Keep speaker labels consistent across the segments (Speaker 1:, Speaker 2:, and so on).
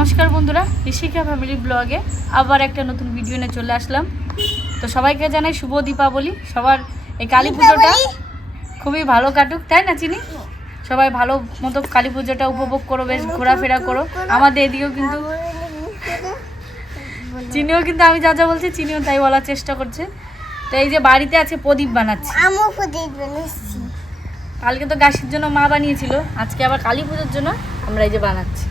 Speaker 1: নমস্কার বন্ধুরা ঋষিকা ফ্যামিলি ব্লগে আবার একটা নতুন ভিডিও নিয়ে চলে আসলাম। তো সবাইকে জানাই শুভ দীপাবলি। সবার এই কালী পুজোটা খুবই ভালো কাটুক তাই না চিনি? সবাই ভালো মতো কালী পুজোটা উপভোগ করো বেশ ঘোরাফেরা করো। আমাদের এদিকেও কিন্তু চিনিও কিন্তু আমি যা যা বলছি চিনিও তাই বলার চেষ্টা করছে। তো এই যে বাড়িতে আছে প্রদীপ বানাচ্ছে।
Speaker 2: আমিও প্রদীপ বানাচ্ছি।
Speaker 1: কালকে তো গাছের জন্য মা বানিয়েছিল আজকে আবার কালী পুজোর জন্য আমরা এই যে বানাচ্ছি।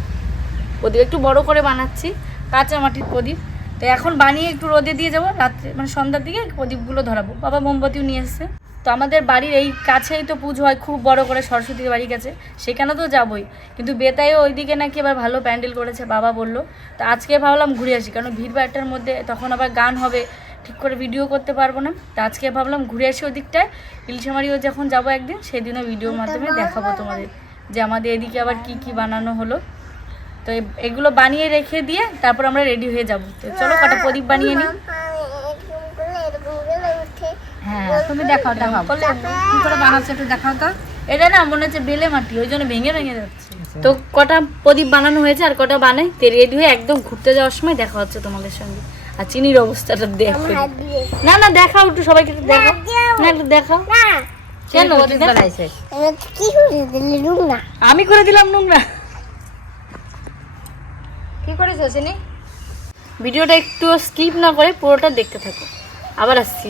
Speaker 1: প্রদীপ, একটু বড় করে বানাচ্ছি, কাঁচা মাটির প্রদীপ। তো এখন বানিয়ে একটু রোদে দিয়ে যাব, রাত্রে মানে সন্ধ্যার দিকে প্রদীপগুলো ধরাবো। বাবা মোমবাতিও নিয়ে এসছে। তো আমাদের বাড়ির এই কাছেই তো পুজো হয়, খুব বড় করে সরস্বতীর বাড়ির কাছে। সেখানে তো যাবোই। কিন্তু বেতায়ও ওইদিকে নাকি এবার ভালো প্যান্ডেল করেছে, বাবা বলল। তো আজকে ভাবলাম ঘুরে আসি, কারণ ভিড় ভাড়টার মধ্যে তখন আবার গান হবে, ঠিক করে ভিডিও করতে পারব না। তো আজকে ভাবলাম ঘুরে আসি ওদিকটায় ইলশামারিও যখন যাব একদিন, সেদিনও ভিডিওর মাধ্যমে দেখাবো তোমাদের, যে আমাদের এদিকে আবার কি কি বানানো হলো। তো এগুলো বানিয়ে রেখে দিয়ে তারপর আমরা রেডি হয়ে যাব। তো চলো কটা প্রদীপ বানিয়ে নিই। হ্যাঁ তুমি দেখাও দেখাও। করলে কি করে বানাচ্ছো একটু দেখাও তো। এটা না মনে হচ্ছে বেলে মাটি ওই জন্য ভেঙে ভেঙে যাচ্ছে। তো কটা প্রদীপ বানানো হয়েছে আর কটা বানাই? তে রেডি হয়ে একদম ঘুরতে যাওয়ার সময় দেখা হচ্ছে তোমাদের সঙ্গে। আর চিনির অবস্থাটা দেখ। না না দেখাও একটু সবাইকে একটু দেখাও। না একটু দেখাও। কেন? আমি করে দিলাম নোংরা
Speaker 3: কি করেছ, চিনি?
Speaker 1: ভিডিওটা একটু স্কিপ না করে পুরোটা দেখতে থাকো। আবার আসছি।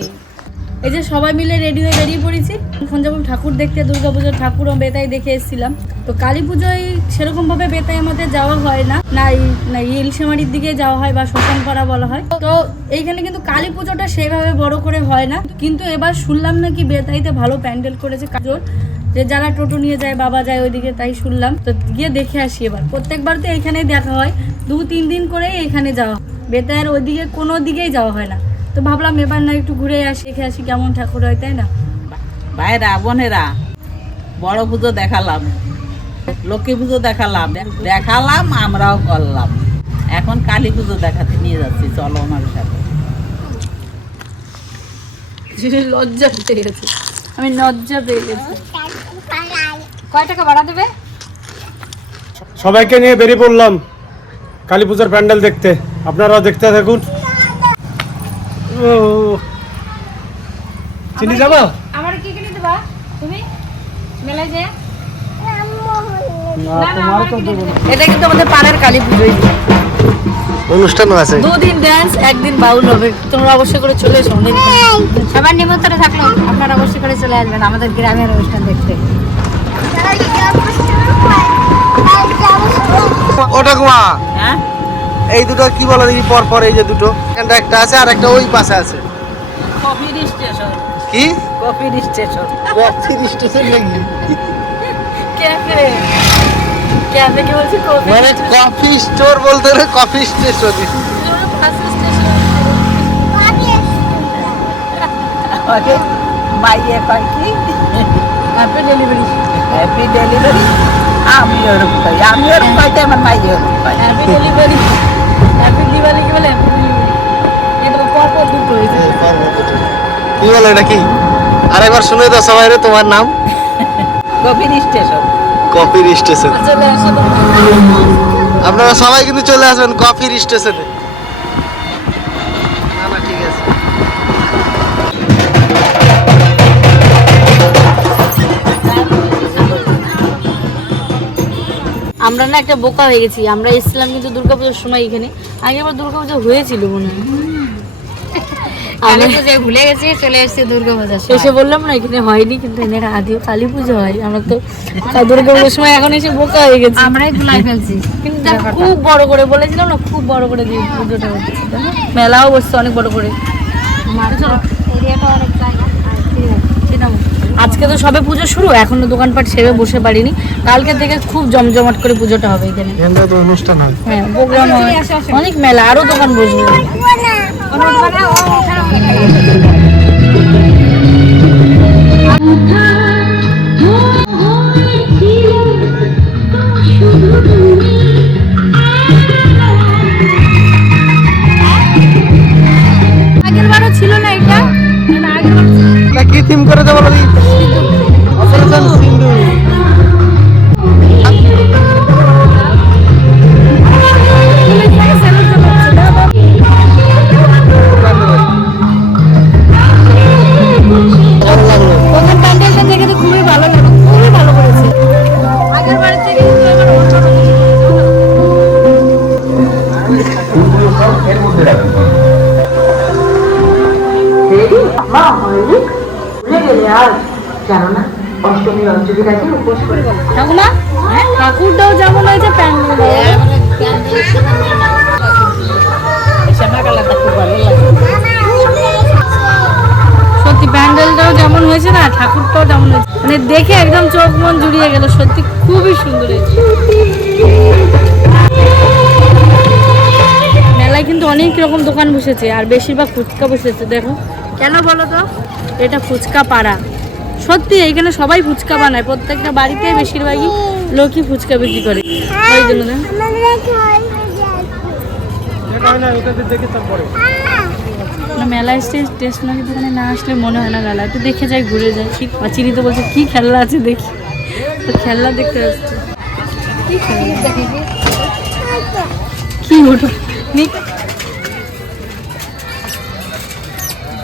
Speaker 1: এই যে সবাই মিলে রেডি হয়ে বেরিয়ে পড়েছি। এখন যেমন ঠাকুর দেখতে, দুর্গা পুজোর ঠাকুর ও বেতাই দেখে এসেছিলাম। তো কালী পুজোয় সেরকম ভাবে বেতাই আমাদের যাওয়া হয় না। না না ইলশামারির দিকে যাওয়া হয় বা শ্মশান করা বলা হয়। তো এইখানে কিন্তু কালী পুজোটা সেইভাবে বড় করে হয় না। কিন্তু এবার শুনলাম নাকি বেতাইতে ভালো প্যান্ডেল করেছে কাজল। যে যারা টোটো নিয়ে যায় বাবা যায় ওইদিকে তাই শুনলাম। তো গিয়ে দেখে আসি এবার। প্রত্যেকবার তো এইখানেই দেখা হয়। দু তিন দিন করেই এখানে যাওয়া হয়। বেতায়ের ওইদিকে কোনো দিকেই যাওয়া হয় না। তো ভাবলাম এবার না একটু ঘুরে আসি দেখে আসি কেমন ঠাকুর হয় তাই না?
Speaker 4: ভাইরা বোনেরা বড় পুজো দেখালাম লক্ষ্মী পুজো দেখালাম দেখালাম আমরাও করলাম। এখন কালী পুজো দেখাতে নিয়ে যাচ্ছি চলো আমার সাথে।
Speaker 1: লজ্জা পেয়ে গেছে। আমি লজ্জা পেয়ে গেছি।
Speaker 3: কয় টাকা ভাড়া দেবে?
Speaker 5: সবাইকে নিয়ে বেরিয়ে পড়লাম। কালী পূজার প্যান্ডেল দেখতে। আপনারাও দেখতে থাকুন। ও। চিনি যাব?
Speaker 3: আমার কি কিনে দেবা? তুমি? মেলায় যে
Speaker 5: না তোমার তো দেবো না।
Speaker 1: এটা কিন্তু আমাদের পাড়ার কালী পুজোই।
Speaker 5: অনুষ্ঠানও আছে।
Speaker 1: দুদিন ড্যান্স একদিন বাউল হবে। তোমরা অবশ্যই করে চলে এসো
Speaker 3: সবার নিমন্ত্রণ থাকল আপনারা অবশ্যই করে চলে আসবেন আমাদের গ্রামের অনুষ্ঠান দেখতে।
Speaker 6: ওটা কুমা
Speaker 4: হ্যাঁ?
Speaker 6: এই দুটো কি বলো দেখি পর পর এই যে দুটো। এখানটা একটা আছে আর একটা ওই পাশে আছে।
Speaker 4: কফির স্টেশন।
Speaker 6: কি?
Speaker 4: কফির স্টেশন।
Speaker 6: কফির স্টেশন নাকি?
Speaker 1: ক্যাফে। ক্যাফে কি বলছি? কফি
Speaker 6: মানে কফি স্টোর বলতে গেলে কফি স্টেশন।
Speaker 4: আমাকে মাইয়ে কয় কি?
Speaker 1: হ্যাপি ডেলিভারি
Speaker 4: হ্যাপি ডেলিভারি আমি ওরকম কই আমি ওরকম কইতে আমার মাইয়ে ওরকম কয়
Speaker 1: হ্যাপি ডেলিভারি হ্যাপি দিওয়ালি কি বলে? এটা পর পর দুটো হয়েছে।
Speaker 6: কি বলো এটা কি? আরেকবার শুনে দাও সবাই রে তোমার নাম?
Speaker 4: কফির স্টেশন
Speaker 6: কফির স্টেশন।
Speaker 1: চলে আসো
Speaker 6: আপনারা সবাই কিন্তু চলে আসবেন কফির স্টেশনে।
Speaker 1: আমরা না একটা বোকা হয়ে গেছি আমরা এসেছিলাম কিন্তু দুর্গাপুজোর সময় এখানে। আগেবার দুর্গাপুজো হয়েছিল মনে হয়।
Speaker 3: কালী
Speaker 1: আমরা
Speaker 3: পুজোয় ভুলে গেছি চলে এসেছি
Speaker 1: এসে বললাম না এখানে হয়নি কিন্তু এখানে আদিও কালী পুজো হয়। আমরা তো দুর্গাপুজোর সময় এখন এসে বোকা হয়ে গেছি।
Speaker 3: আমরাই ভুলাই ফেলছি।
Speaker 1: কিন্তু খুব বড় করে বলেছিলাম না খুব বড় করে দিয়ে পুজোটা হচ্ছে মেলাও বসছে অনেক বড় করে।
Speaker 3: এরিয়াটা অনেক।
Speaker 1: আজকে তো সবে পুজো শুরু এখনও দোকানপাট সেরে বসে পারিনি। কালকে থেকে খুব জমজমাট করে পুজোটা হবে এখানে।
Speaker 6: অনুষ্ঠান হয়।
Speaker 1: হ্যাঁ প্রোগ্রাম হয়। অনেক মেলা আরও দোকান বসবে। ঠাকুমা ঠাকুরটাও যেমন হয়েছে প্যান্ডেল।
Speaker 4: শ্যামাকালাটা খুব ভালো লাগে।
Speaker 1: সত্যি প্যান্ডেলটাও যেমন হয়েছে না ঠাকুরটাও তেমন হয়েছে। মানে দেখে একদম চোখ মন জুড়িয়ে গেল সত্যি খুবই সুন্দর হয়েছে। মেলায় কিন্তু অনেক রকম দোকান বসেছে আর বেশিরভাগ ফুচকা বসেছে দেখো। কেন বলো তো? এটা ফুচকা পাড়া। সত্যি, এইখানে সবাই ফুচকা বানায়। প্রত্যেকটা বাড়িতে বেশিরভাগই লোকই ফুচকা বিক্রি করে। ওই জন্য না? মেলায় স্টেশনারি দোকানে না আসলে মনে হয় না মেলা একটু দেখে যাই, ঘুরে যাই। ঠিক বা চিনি তো বলছে, কি খেলনা আছে দেখি। তো খেলনা দেখতে আসছে। কি খেলনা? কি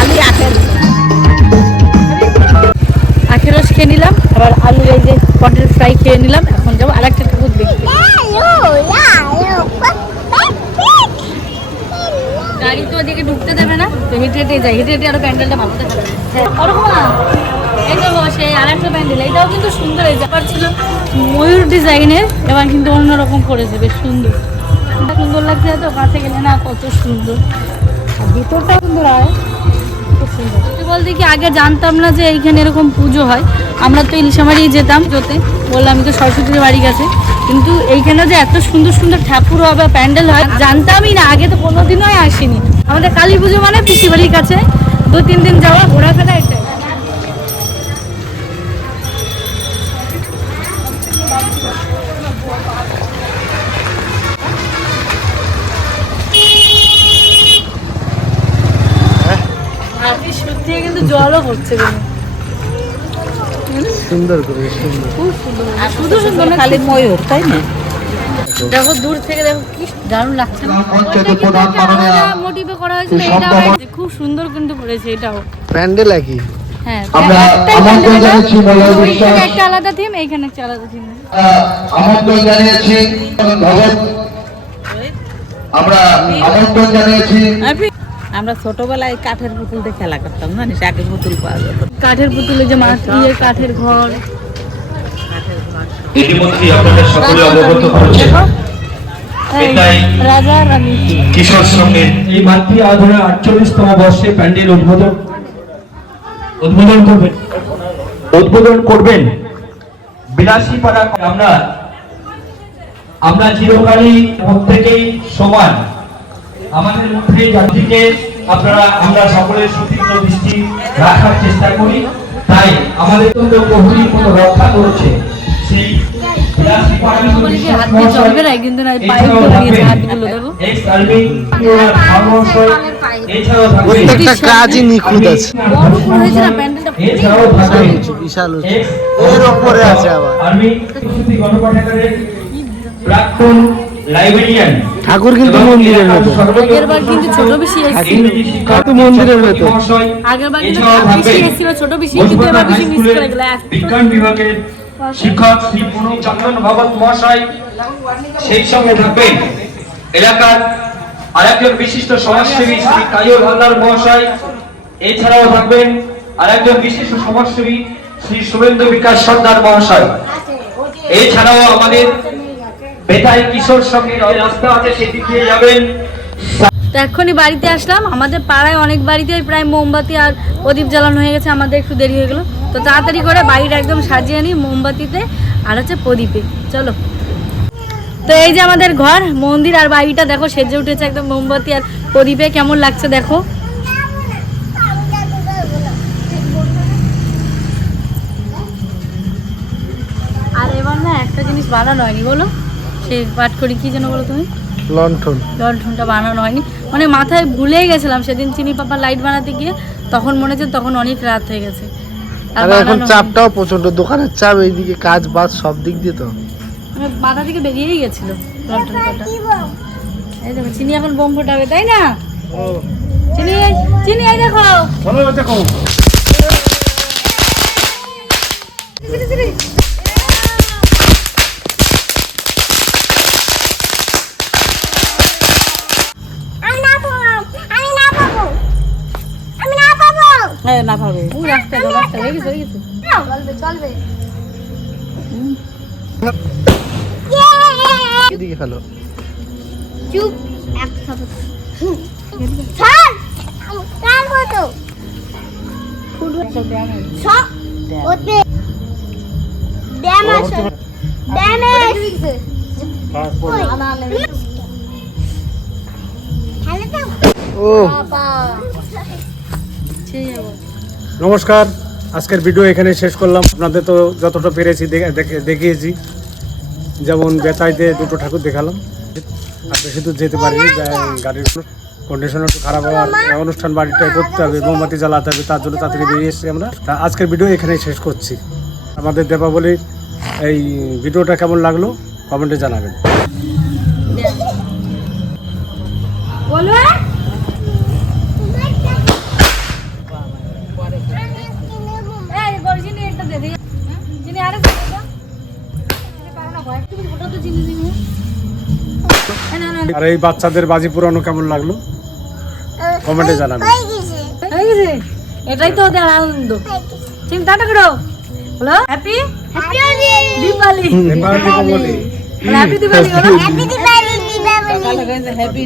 Speaker 4: খালি আখের
Speaker 1: রস খেয়ে নিলাম, আবার আলু এই যে পটেল ফ্রাই খেয়ে নিলাম, এখন যাব আর একটা ঠাকুর দেখতে। গাড়ি তো ওদিকে ঢুকতে দেবে না, তো হেঁটে হেঁটে যাই, হেঁটে হেঁটে আরও প্যান্ডেলটা ভালো ওরকম না এই তো সেই আর একটা প্যান্ডেল, এটাও কিন্তু সুন্দর, এই ব্যাপার ছিল ময়ূর ডিজাইনের, এবার কিন্তু অন্যরকম করেছে, বেশ সুন্দর। সুন্দর লাগছে তো কাছে গেলে না, কত সুন্দর। আর ভিতরটাও সুন্দর হয়। বলতে কি আগে জানতাম না যে এইখানে এরকম পুজো হয়। আমরা তো ইলিশামারি যেতাম যেতে বললাম, আমি তো সরস্বতীর বাড়ি গেছে। কিন্তু এইখানে যে এত সুন্দর সুন্দর ঠাকুর হয় বা প্যান্ডেল হয়, জানতামই না। আগে তো কোনোদিনও আসিনি। আমাদের কালী পুজো মানে পিসি বাড়ির কাছে। দু তিন দিন যাওয়া, ঘোরাফেরা এটাই। জলও পড়ছে
Speaker 6: সুন্দর করে সুন্দর।
Speaker 1: খুব সুন্দর। শুধু সুন্দর
Speaker 4: খালি ময়ূর তাই না?
Speaker 1: দেখো। দূর থেকে দেখো কি দারুণ লাগছে মোটিভে করা হয়েছিল হয়েছে। খুব সুন্দর কিন্তু করেছে এটাও।
Speaker 6: প্যান্ডেল একই?
Speaker 1: হ্যাঁ
Speaker 7: আমরা আমন্ত্রণ জানাচ্ছি মলয় বিশ্বাস।
Speaker 1: একটা আলাদা থিম এইখানে একটা আলাদা থিম
Speaker 7: আমন্ত্রণ জানিয়েছি ভগত আমরা আমন্ত্রণ জানিয়েছি।
Speaker 4: আমরা ছোটবেলায় কাঠের পুতুল দিয়ে খেলা করতাম জানিস? আগে পুতুল পাওয়া যেত।
Speaker 1: কাঠের পুতুলে যে মাছ দিয়ে কাঠের ঘর।
Speaker 8: ইতিমধ্যে আপনাদের সকলে অবগত করছেন
Speaker 1: রাজা রানী।
Speaker 8: কিশোর সংগীত এই মাতৃ আধুনা আটচল্লিশতম বর্ষে প্যান্ডেল উদ্বোধন উদ্বোধন করবেন। উদ্বোধন করবেন বিলাসী পাড়া আমরা আমরা চিরকালই প্রত্যেকেই সমান। আমাদের মধ্যে জাতিকে আপনারা আমরা সকলের সুতীর্ণ দৃষ্টি রাখার চেষ্টা করি। তাই আমাদের অত্যন্ত প্রহরীর মতো রক্ষা করছে। সেই
Speaker 6: প্রত্যেকটা কাজই নিখুঁত আছে। বিশাল এর ওপরে আছে আবার। ঠাকুর কিন্তু মন্দিরের মতো।
Speaker 1: আগের বার কিন্তু ছোট বেশি এসেছিল
Speaker 8: ইংরেজি
Speaker 6: মন্দিরের মতো।
Speaker 8: মহাশয়
Speaker 1: কিন্তু
Speaker 8: এছাড়াও
Speaker 1: বেশি
Speaker 8: থাকবেন
Speaker 1: এসেছিল ছোট বেশি কিন্তু এবার বেশি মিস করে গেল
Speaker 8: বিজ্ঞান বিভাগের শিক্ষক শ্রী পুনম চন্দন ভগত মহাশয় সেই সঙ্গে থাকবেন এলাকার আরেকজন বিশিষ্ট সমাজসেবী শ্রী কাজল হালদার মহাশয় এছাড়াও থাকবেন আরেকজন বিশিষ্ট সমাজসেবী শ্রী শুভেন্দু বিকাশ সর্দার মহাশয়। এছাড়াও আমাদের বেতাই কিশোর আছে যাবেন।
Speaker 1: বাড়িতে আসলাম। আমাদের পাড়ায় অনেক বাড়িতে প্রায় মোমবাতি আর প্রদীপ জ্বালানো হয়ে গেছে। আমাদের একটু দেরি হয়ে গেলো। তো তাড়াতাড়ি করে বাড়িটা একদম সাজিয়ে নিই মোমবাতিতে আর হচ্ছে প্রদীপে। চলো। তো এই যে আমাদের ঘর, মন্দির আর বাড়িটা দেখো, সেজে উঠেছে একদম মোমবাতি আর প্রদীপে। কেমন লাগছে দেখো? আর এবার না একটা জিনিস বানানো হয়নি, বলো। সে পাঠ করি কি যেন বলো তুমি?
Speaker 6: লণ্ঠন।
Speaker 1: লণ্ঠনটা বানানো হয়নি। মানে মাথায় ভুলেই গেছিলাম সেদিন চিনি পাপা লাইট বানাতে গিয়ে তখন মনে হচ্ছে তখন অনেক রাত হয়ে গেছে। আর
Speaker 6: এখন চাপটাও প্রচণ্ড দোকানের চাপ এইদিকে কাজ বাজ সব দিক দিয়ে তো।
Speaker 1: মানে মাথা থেকে বেরিয়েই গেছিল লন্ঠন কটা এই দেখো চিনি এখন বোম ফোটাবে তাই না? চিনি চিনি এই দেখো।
Speaker 5: চলো দেখো
Speaker 2: আমি না পাবো আমি না পাবো আমি না পাবো
Speaker 4: হ্যাঁ না ভাবে।
Speaker 1: ও রাস্তা রাস্তা হয়ে গেছে হয়ে গেছে।
Speaker 2: চলবে চলবে
Speaker 6: এদিকে ফেলো।
Speaker 2: চুপ এক খাব ছাড়! কার মতো? ওতে। ড্যামেজ। ড্যামেজ খেলে তো
Speaker 6: ও।
Speaker 5: নমস্কার, আজকের ভিডিও এখানে শেষ করলাম। আপনাদের তো যতটা পেরেছি দেখে- দেখে- দেখিয়েছি। যেমন বেতাইতে দুটো ঠাকুর দেখালাম। আর বেশি দূর যেতে পারিনি গাড়ির কন্ডিশন একটু খারাপ হওয়ার অনুষ্ঠান বাড়িটা করতে হবে, মোমবাতি জ্বালাতে হবে, তার জন্য তাড়াতাড়ি বেরিয়ে এসেছি আমরা। আজকের ভিডিও এখানেই শেষ করছি। আমাদের দেপাবলির এই ভিডিওটা কেমন লাগল? কমেন্টে জানাবেন।
Speaker 1: বলবে এই বড় চিনি একটা দে দিই চিনি আরে দে দাও চিনি পারো না ভয় তুমি ফটো তো চিনি চিনি এই না না
Speaker 5: আর এই বাচ্চাদের বাজি পুরানো কেমন লাগল? কমেন্টে
Speaker 2: গেছে
Speaker 1: এটাই তো ওদের আনন্দ। চিন্তাটা করো। Hello happy
Speaker 2: happy Holi
Speaker 1: Dipali happy Dipali
Speaker 2: happy
Speaker 4: happy